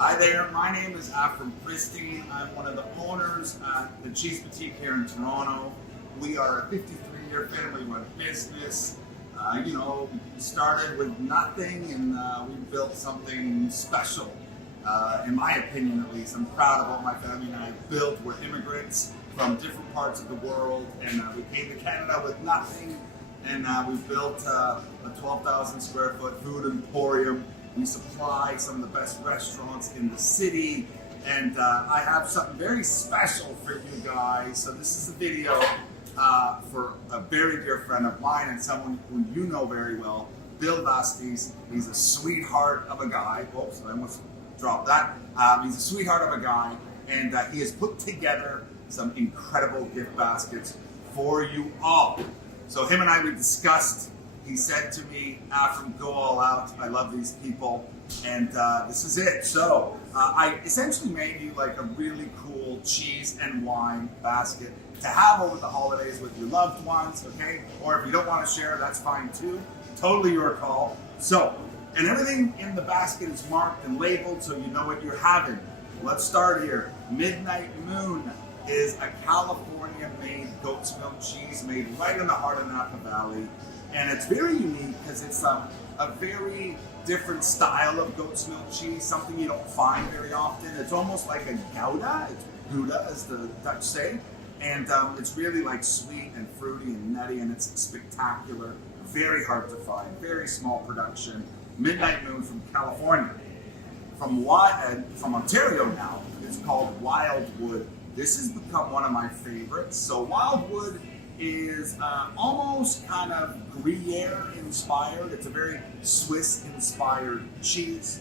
Hi there, my name is Afrim Pristine. I'm one of the owners at the Cheese Boutique here in Toronto. We are a 53-year family-run business. We started with nothing and we built something special. In my opinion, at least, I'm proud of what my family and I built. We're immigrants from different parts of the world, and we came to Canada with nothing, and we built a 12,000 square foot food emporium. We supply some of the best restaurants in the city, and I have something very special for you guys. So this is a video for a very dear friend of mine and someone who you know very well, Bill Vastis. He's a sweetheart of a guy. Oops, I almost dropped that. He's a sweetheart of a guy, and he has put together some incredible gift baskets for you all. So him and I, we discussed. He said to me, Afrim, go all out. I love these people. And this is it. So I essentially made you like a really cool cheese and wine basket to have over the holidays with your loved ones, okay? Or if you don't want to share, that's fine too. Totally your call. So, and everything in the basket is marked and labeled so you know what you're having. Let's start here. Midnight Moon is a California-made goat's milk cheese made right in the heart of Napa Valley. And it's very unique because it's a very different style of goat's milk cheese, something you don't find very often. It's almost like a Gouda, it's Gouda as the Dutch say. And it's really like sweet and fruity and nutty, and it's spectacular. Very hard to find, very small production. Midnight Moon from California. From Ontario now, it's called Wildwood. This has become one of my favorites. So Wildwood is almost kind of Gruyere inspired. It's a very Swiss inspired cheese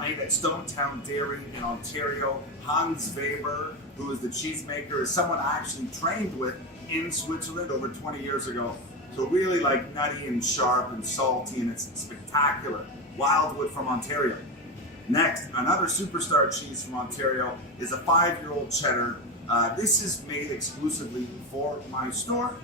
made at Stonetown Dairy in Ontario. Hans Weber, who is the cheesemaker, is someone I actually trained with in Switzerland over 20 years ago. So really like nutty and sharp and salty, and it's spectacular. Wildwood from Ontario. Next, another superstar cheese from Ontario is a 5-year-old cheddar. This is made exclusively for my store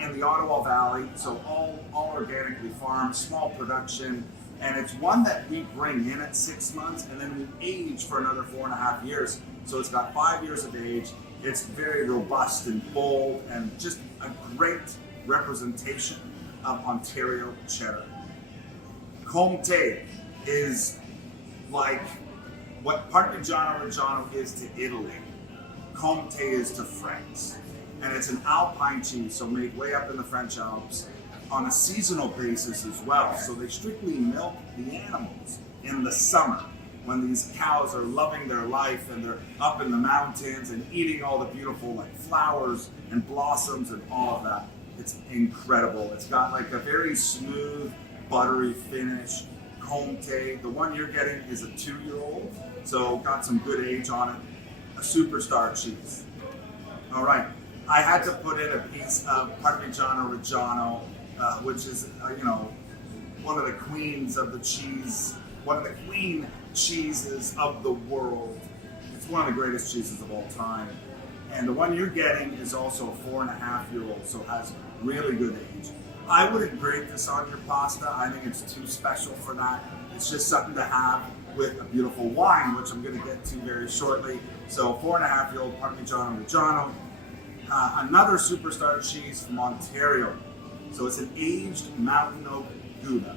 in the Ottawa Valley, so all organically farmed, small production, and it's one that we bring in at 6 months and then we age for another 4.5 years. So it's got 5 years of age. It's very robust and bold and just a great representation of Ontario cheddar. Comté is like what Parmigiano Reggiano is to Italy. Comté is to France. And it's an Alpine cheese, so made way up in the French Alps on a seasonal basis as well. So they strictly milk the animals in the summer when these cows are loving their life and they're up in the mountains and eating all the beautiful like flowers and blossoms and all of that. It's incredible. It's got like a very smooth, buttery finish. Comté, the one you're getting is a 2-year-old, so got some good age on it. A superstar cheese. All right, I had to put in a piece of Parmigiano Reggiano, which is, one of the queens of the cheese, one of the queen cheeses of the world. It's one of the greatest cheeses of all time. And the one you're getting is also a 4.5-year-old, so has really good age. I wouldn't grate this on your pasta. I think it's too special for that. It's just something to have with a beautiful wine, which I'm going to get to very shortly. So 4.5-year-old Parmigiano Reggiano. Another superstar cheese from Ontario. So it's an aged mountain oak Gouda.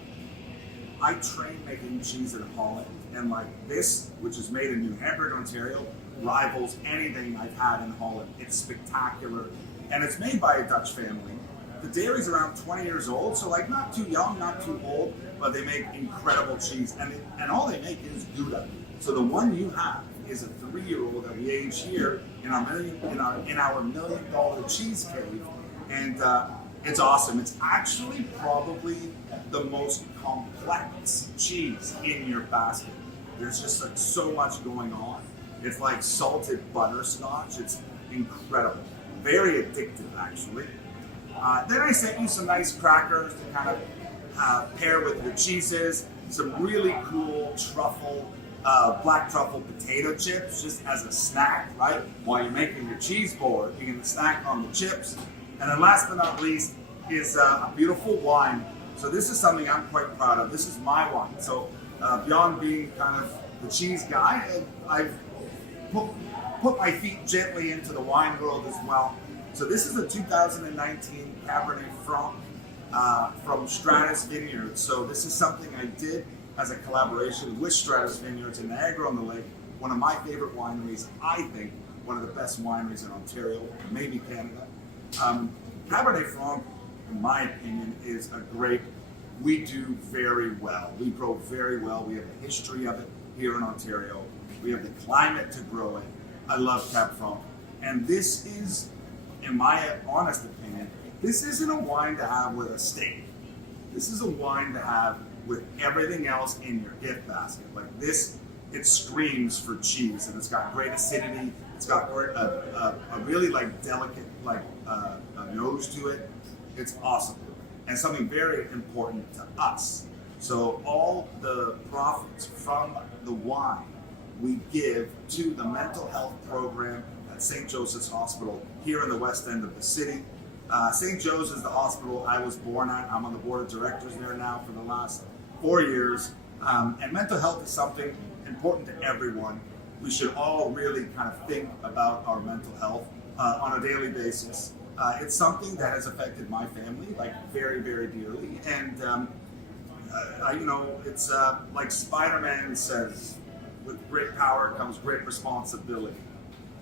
I trained making cheese in Holland, and like this, which is made in New Hamburg, Ontario, rivals anything I've had in Holland. It's spectacular, and it's made by a Dutch family. The dairy's around 20 years old, so like not too young, not too old, but they make incredible cheese, and all they make is Gouda. So the one you have is a 3-year-old that we age here in our $1 million cheese cave, and it's awesome. It's actually probably the most complex cheese in your basket. There's just like so much going on. It's like salted butterscotch. It's incredible, very addictive actually. Then I sent you some nice crackers to kind of pair with your cheeses. Some really cool truffle, black truffle potato chips, just as a snack, right? While you're making your cheese board, you can snack on the chips. And then last but not least is a beautiful wine. So this is something I'm quite proud of. This is my wine. So beyond being kind of the cheese guy. I've put my feet gently into the wine world as well. So this is a 2019 Cabernet Franc from Stratus Vineyards. So this is something I did as a collaboration with Stratus Vineyards in Niagara-on-the-Lake, one of my favorite wineries, I think one of the best wineries in Ontario, maybe Canada. Cabernet Franc, in my opinion, is a grape we do very well. We grow very well. We have a history of it here in Ontario. We have the climate to grow it. I love Cab Franc. And this is, in my honest opinion, this isn't a wine to have with a steak. This is a wine to have with everything else in your gift basket. Like this, it screams for cheese, and it's got great acidity. It's got a really like delicate a nose to it. It's awesome, and something very important to us. So all the profits from the wine we give to the mental health program at St. Joseph's Hospital here in the west end of the city. St. Joe's is the hospital I was born at. I'm on the board of directors there now for the last 4 years. And mental health is something important to everyone. We should all really kind of think about our mental health on a daily basis. It's something that has affected my family like very, very dearly. And it's like Spider-Man says, with great power comes great responsibility.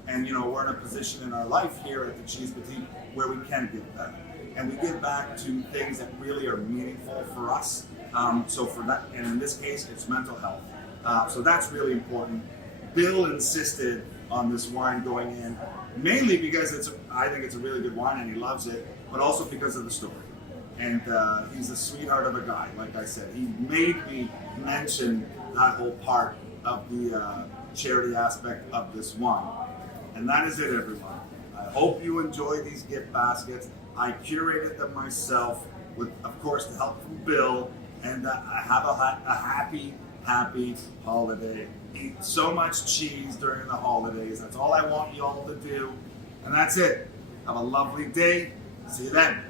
And we're in a position in our life here at the Cheese Boutique where we can give back. And we give back to things that really are meaningful for us. So for that, and in this case, it's mental health. So that's really important. Bill insisted on this wine going in, mainly because I think it's a really good wine and he loves it, but also because of the story. And he's a sweetheart of a guy, like I said. He made me mention that whole part of the charity aspect of this wine. And that is it, everyone. I hope you enjoy these gift baskets. I curated them myself with, of course, the help from Bill. And have a happy holiday. Eat so much cheese during the holidays. That's all I want you all to do. And that's it. Have a lovely day. See you then.